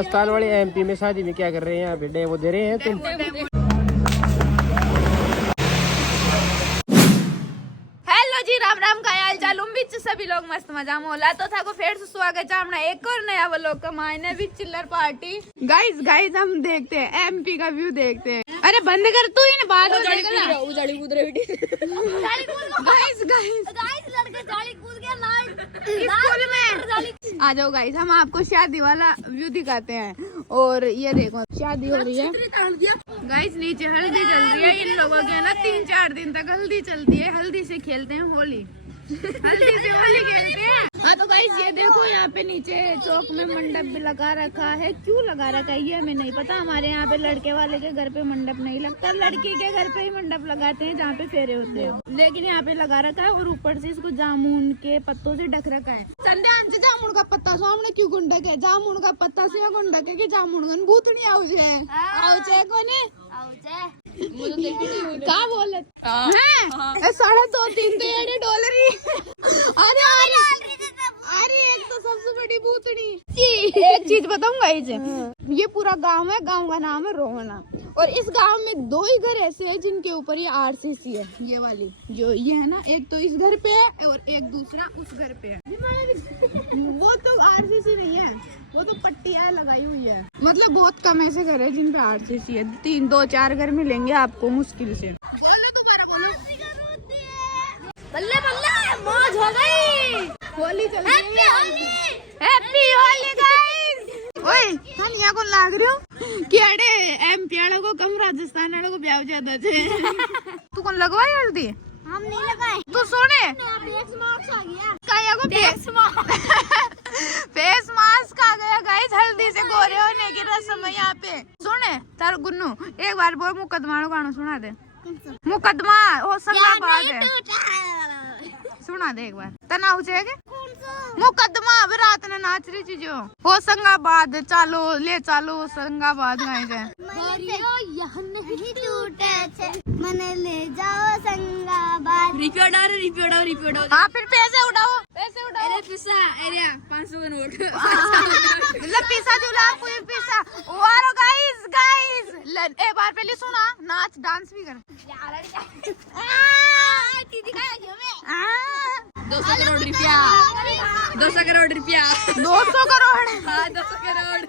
राजस्थान वाले एमपी में शादी में क्या कर रहे हैं यहाँ पे? वो दे रहे हैं तुम? हेलो जी, राम राम का हाल चाल उम्मीद सभी लोग मस्त मजा मोला तो था को फिर से स्वागत है अपना एक और नया व्लॉग का मायने भी चिल्लर पार्टी। गाइस हम देखते हैं एमपी का व्यू देखते हैं। अरे बंद कर तू इन बात गाइस लड़के जाली कूद गया स्कूल में। आ जाओ गाइस, हम आपको शादी वाला व्यू दिखाते हैं। और ये देखो शादी हो रही है गाइस, नीचे हल्दी चल रही है। इन लोगों के ना 3-4 दिन तक हल्दी चलती है। हल्दी से खेलते हैं होली, हल्दी से होली खेलते हैं। हाँ तो गाइस ये देखो यहाँ पे नीचे चौक में मंडप भी लगा रखा है। क्यों लगा रखा है ये हमें नहीं पता। हमारे यहाँ पे लड़के वाले के घर पे मंडप नहीं लगता, लड़की के घर पे ही मंडप लगाते हैं जहाँ पे फेरे होते हैं। लेकिन यहाँ पे लगा रखा है और ऊपर से इसको जामुन के पत्तों से ढक रखा है। संध्या जामुन का पत्ता सामने क्यों गुंडक है? जामुन का पत्ता से गुंडक है कि जामुन भूतनी आउचे कोने का बोले 2.5-3 डॉलर ही। अरे एक तो सबसे बड़ी भूतनी। एक चीज बताऊंगा इसे, ये पूरा गांव है, गांव का नाम है रोहना। और इस गांव में 2 ही घर ऐसे हैं जिनके ऊपर ये आरसीसी है। ये वाली जो ये है ना, एक तो इस घर पे है और एक दूसरा उस घर पे है। वो तो आरसीसी नहीं है, वो तो पट्टियां लगाई हुई है। मतलब बहुत कम ऐसे घर है जिन पे आरसीसी है। 2-4 घर मिलेंगे आपको मुश्किल से। बल्ले बल्ले मौज हो गई, होली चल रही है। Happy Holi guys. ओए थानिया को लाग रही हो कि अड़े एमपी वालों को कम राजस्थान वालों को ब्याह ज्यादा थे। तू कौन लगवाई हल्दी? हम नहीं लगाए। तू सोने फेस मास्क आ गया। काया को फेस मास्क आ गया गाइस। हल्दी से गोरे होने की रस्म है यहाँ पे। सुने तार गुन्नू एक बार वो मुकदमा गाना सुना दे। मुकदमा हो सकता बात है, सुना दे एक बार। तना उचेगे मुकदमा अब रात ने नाच रही चीजो हो संगाबाद चालो ले चालो संगाबाद गाए जाए। मने ले जाओ संगाबाद। रिपीट हाँ फिर पैसे उठाओ अरे पैसा अरे 500 का नोट मतलब पैसा जुला कोई पैसा वारो गाइस एक बार पहले सुना नाच डांस भी कर। 200 करोड़ रुपया 200 करोड़ रुपया 200 करोड़ हाँ 200 करोड़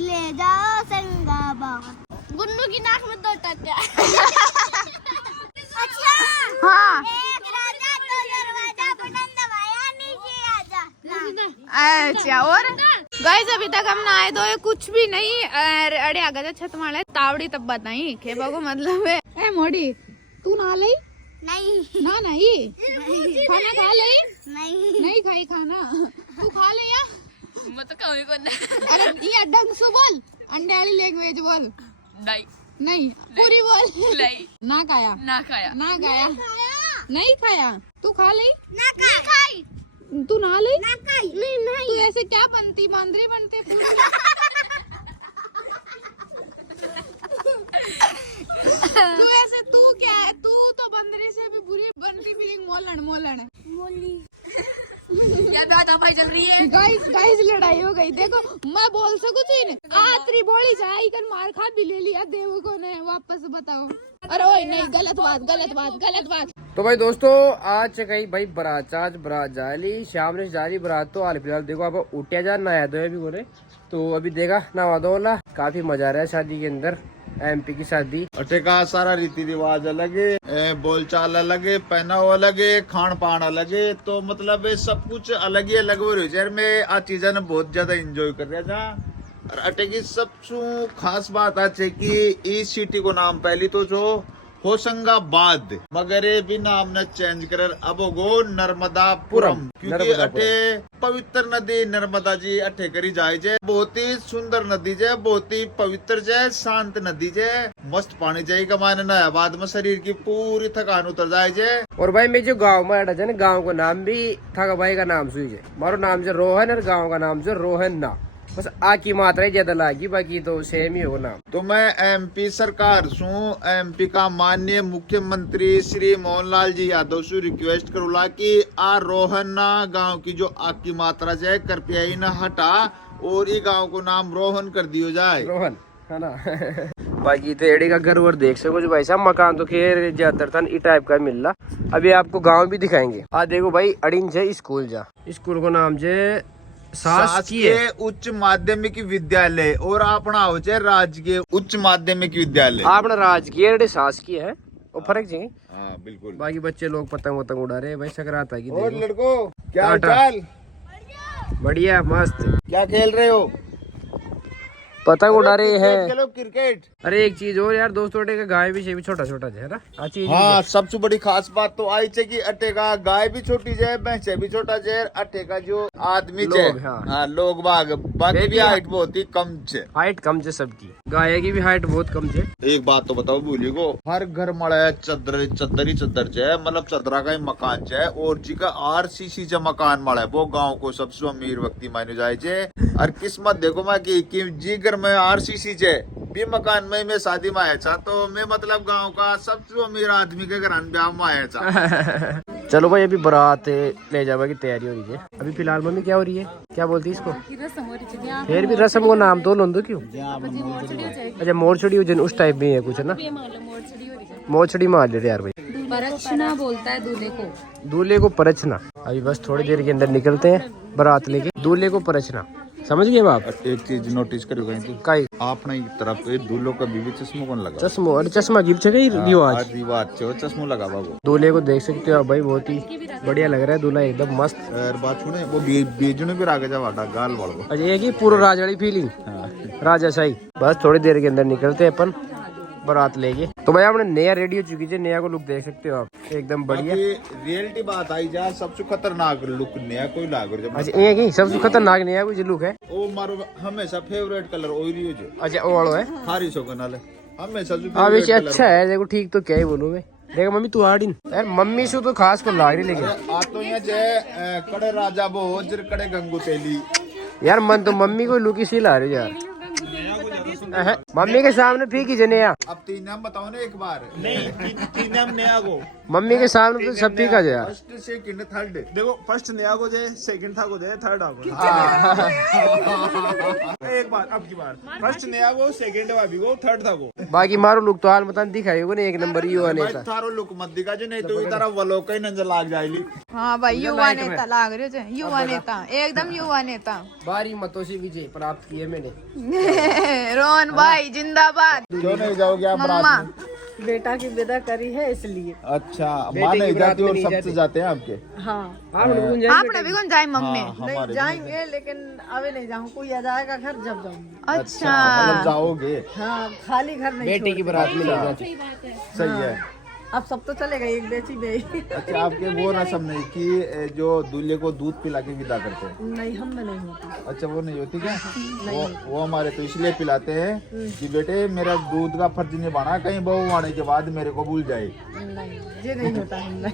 ले जाओ संगाबाद। गुन्नू की नाक में 2 टक्का। अच्छा हाँ अच्छा। और गाइस अभी तक हम नहाए धोए कुछ भी नहीं। अरे आगे छत माले तावड़ी तब बताई खेबा को मतलब है। ए मोड़ी तू नहा ले? नहीं ना नहीं खाना खा ले? नहीं खाई खाना। तू खा ले या मैं तो खाऊंगी कौन। अरे ये ढंग से बोल, अंडे वाली लैंग्वेज बोल। नहीं पूरी बोल। नहीं ना खाया नहीं खाया। तू खा ले? ना खाई। तू नहा ले? नहीं तू ऐसे क्या बनती बांदरी बनती पूरी। तू ऐसे तू क्या है? तू तो बंदरी से भी बुरी बनती फिर मोलन क्या बात भाई चल रही है। गाइस लड़ाई हो गई। देखो मैं बोल सकूं थी आतरी बोली जाए कर मार खा भी ले लिया देवको ने। वापस बताओ। अरे ओए नहीं गलत बात। तो भाई दोस्तों आज गई भाई बारात। आज बारात जाली शाम ने जाली बारात। तो हाल फिलहाल देखो आप उठिया जा नहाया दो अभी बोले तो अभी देखा नहा दो वाला काफी मजा आ रहा है शादी के अंदर। एमपी की शादी अटे का सारा रीति रिवाज अलग है, बोलचाल अलग है, पहनाव अलग है, खान पान अलग है। तो मतलब सब कुछ अलग ही अलग हो रही है। मैं आ चीजा ने बहुत ज्यादा एंजॉय कर रहा था। और अटे की सबसे खास बात आज है कि इस सिटी को नाम पहली तो जो होशंगाबाद मगर ये भी नाम न चेंज कर अब गो नर्मदापुरम क्योंकि अटे पवित्र नदी नर्मदा जी अठे करी जाए जे। बहुत ही सुंदर नदी जे, बहुत ही पवित्र जे, शांत नदी जे, मस्त पानी जाए का माने नया बाद में शरीर की पूरी थकान उतर जाए जे। और भाई मैं जो गाँव में अड़ा गाँव का नाम भी था भाई का नाम सुई जे। मारो नाम जो रोहन और गाँव का नाम जो रोहन ना बस आ की मात्रा ही ज्यादा लागी, बाकी तो सेम ही हो नाम। तो मैं एमपी सरकार सू एमपी का माननीय मुख्यमंत्री श्री मोहनलाल जी यादव से रिक्वेस्ट करूला कि आ रोहना गांव की जो आग की मात्रा है कृपया ही न हटा और ये गांव को नाम रोहन कर दियो जाए। रोहन है ना। बाकी तो एड़ी का घर वर देख सको जो भाई साहब, मकान तो खैर ज्यादातर था ई टाइप का मिल रहा। अभी आपको गांव भी दिखाएंगे। आ देखो भाई अड़िन से स्कूल जा, स्कूल को नाम जे शासकीय उच्च माध्यमिक विद्यालय और अपना हो जाए राजकीय उच्च माध्यमिक विद्यालय। आपने राजकीय शासकीय है वो फर्क जी। हाँ बिल्कुल। बाकी बच्चे लोग पतंग वतंग उड़ा रहे भाई, सकरात है की। और लड़को क्या हाल चाल? बढ़िया मस्त। क्या खेल रहे हो? पतंग उड़ा रहे हैं। चलो क्रिकेट। अरे एक चीज और यार दोस्तों, अटे का गाय भी छोटा छोटा है ना। हाँ सबसे बड़ी खास बात तो आई है कि अटे का गाय भी छोटी है, भैंसे भी छोटा है, अटे का जो आदमी है हाँ लोग बाग बाकी भी हाइट बहुत ही कम है। हाइट कम है सबकी, गाय की भी हाइट बहुत कम है। एक बात तो बताओ भूली को, हर घर मड़ा चद्दर चद्दर ही चद्दर है, मतलब चद्दरा का ही मकान है और जी का आरसीसी से मकान मड़ा है वो गाँव को सबसे अमीर व्यक्ति माने जाए। और किस्मत देखो मैं कि जी घर में आरसीसी जे भी मकान में मैं शादी में आया था, तो मैं मतलब गांव का सबसे अमीर आदमी के घर ब्याह में आया था। चलो भाई अभी बारात ले जाने की तैयारी हो रही है। अभी फिलहाल मम्मी क्या हो रही है, क्या बोलती है इसको? फिर भी रस्म को नाम तो लो क्यों? अच्छा मोरछड़ी उस टाइप में है कुछ है ना, मोरछड़ी मार लेते यार भाई। परछना बोलता है दूल्हे को, दूल्हे को परछना। अभी बस थोड़ी देर के अंदर निकलते हैं बारात लेके, दूल्हे को परछना। समझ गए आप? एक चीज नोटिस करो कहीं आपने तरफ दूल्हों का बीवी चश्मा कौन लगा? चश्मो, अरे चश्मा गिफ्ट है रिवाज चश्मा लगा बाबू। दूल्हे को देख सकते हो भाई, बहुत ही बढ़िया लग रहा है दूल्हा, एकदम मस्त। बात सुने वो बीजू भी आगे जा वाटा गाल वाला। अच्छा ये की पूरा राजवाड़ी फीलिंग, राजा शाही। बस थोड़ी देर के अंदर निकलते हैं अपन बारात लेके। तो भाई आपने नया रेडी हो चुकी है, नया को लुक देख सकते हो आप, एकदम बढ़िया। रियलिटी बात आई जा सबसे खतरनाक लुक नया कोई लाग रहा। अच्छा ये की सबसे खतरनाक नया कोई लुक है? ओ मारो हमेशा फेवरेट कलर ओरी हो जो। अच्छा वो वाला है खारी सो नाले हमेशा जो हाँ वैसे अच्छा है। देखो ठीक तो क्या ही बोलूं मैं। देखो मम्मी तू आड़ी यार, मम्मी से तो खास को लाग रही, लेकिन आ तो यहाँ जय कड़े राजा भोज कड़े गंगू तेली यार मन तो मम्मी को लुक इसी ला रही यार। मम्मी के सामने फीकी जनेया। अब 3 नाम बताओ ना एक बार। नहीं 3 नाम नया को मम्मी के सामने तो सब फीका जो यार। फर्स्ट सेकंड थर्ड देखो, फर्स्ट नया को दे, सेकंड था को दे, थर्ड आगो। एक बार अब की बार फर्स्ट नया को, सेकंड भाभी को, थर्ड था को। बाकी मारो लुक तो हाल मतन दिखाई होगा ना, एक नंबर युवा नेता। थारो लुक मत दिखा जो, नहीं तो इधर वलो कहीं नजर लाग जाएगी। हाँ भाई युवा नेता लाग रहे हो, युवा नेता एकदम युवा नेता। बारी मतों से विजय प्राप्त किए मैंने। रोहन भाई जिंदाबाद। क्यों नहीं जाओगे आप मम्मा बारात में? बेटा की विदा करी है इसलिए। अच्छा माँ नहीं जाती और सबसे जाते हैं आपके? हाँ आपने भी कौन जाए मम्मी? नहीं जाएंगे लेकिन अभी नहीं जाऊँ, कोई आ जाएगा घर जब जाऊंगी। अच्छा मतलब जाओगे? हाँ खाली घर नहीं बेटी की बारात में ले जाती। सही है। अब सब तो चलेगा, एक बेची नहीं। अच्छा आपके वो रस्म नहीं कि जो दूल्हे को दूध पिला के विदा करते हैं? नहीं हम में नहीं होती। अच्छा वो नहीं होती क्या? वो हमारे तो इसलिए पिलाते हैं कि बेटे मेरा दूध का फर्ज निभाना, कहीं बहू आने के बाद मेरे को भूल जाए। नहीं ये नहीं होता हमने।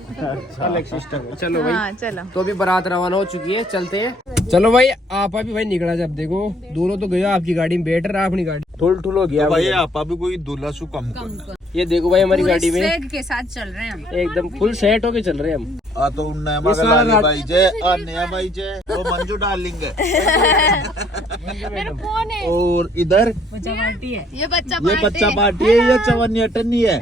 अलग सिस्टम है। चलो भाई हाँ चलो। तो अभी बारात रवाना हो चुकी है, चलते हैं। चलो भाई आप अभी भाई निकला जब देखो दोनों तो गयो आपकी गाड़ी में बैठ रहा, अपनी गाड़ी थोड़ी ठुल हो गया भाई आप अभी कोई दूल्हा सु कम करना। ये देखो भाई हमारी गाड़ी में सेग के साथ चल रहे हैं हम, एकदम फुल सेट होके चल रहे हैं हम। तो नया मगलाली भाई जे और नया भाई जे वो मंजू डार्लिंग है। और इधर ये बच्चा पार्टी है, ये चवन्नी अटन्नी है।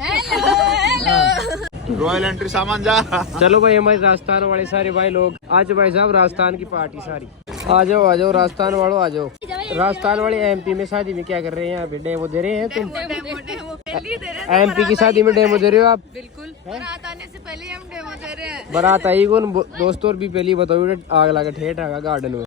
रॉयल एंट्री सामान जा। चलो भाई हमारे राजस्थान वाले सारे भाई लोग आज भाई साहब राजस्थान की पार्टी सारी आ जाओ राजस्थान वालों आ जाओ। राजस्थान वाले एमपी में शादी में क्या कर रहे हैं? यहाँ पे डेमो दे रहे हैं तुम? एमपी की शादी में डेमो दे रहे हो आप? बिल्कुल, बारात आने से पहले हम डेमो दे रहे हैं। बारात आई कौन दोस्तों? और भी पहले बताओ आग लगा ठेठ आगा गार्डन में।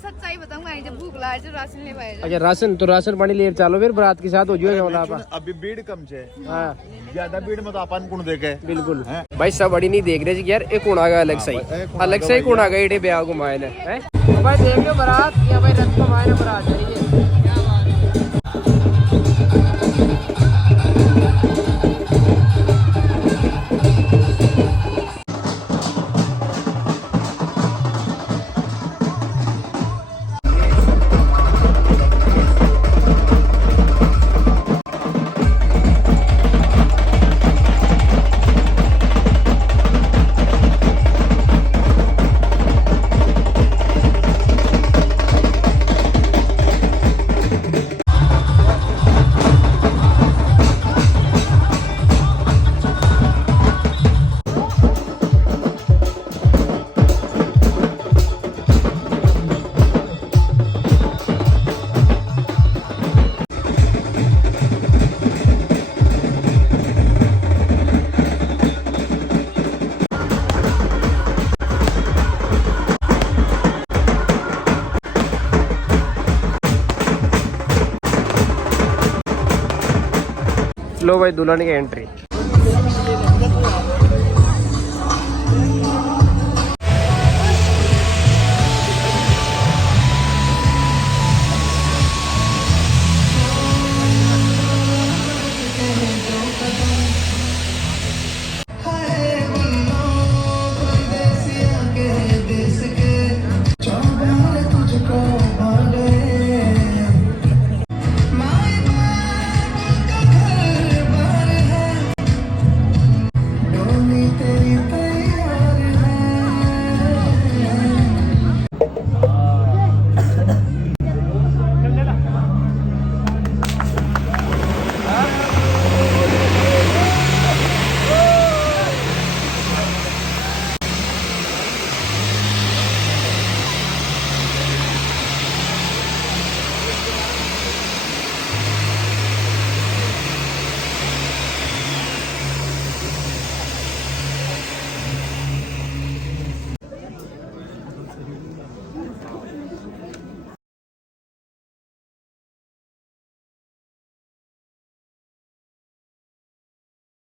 सच्चाई बताऊंगा, जब भूख लगा जब राशन ले पाएगा। अच्छा राशन तो राशन पानी ले चलो फिर बारात के साथ हो जाओ। अभी भीड़ कम है, हाँ ज्यादा भीड़ में तो अपन कौन देखे। बिल्कुल भाई सब बड़ी नहीं देख रहे यार, एक कौन आ गया अलग से ही कौन आ गया ब्याह को मायने है भाई। देख लो बारात या भाई रथ को मायने बारात जाइए। लो भाई दुल्हन की एंट्री।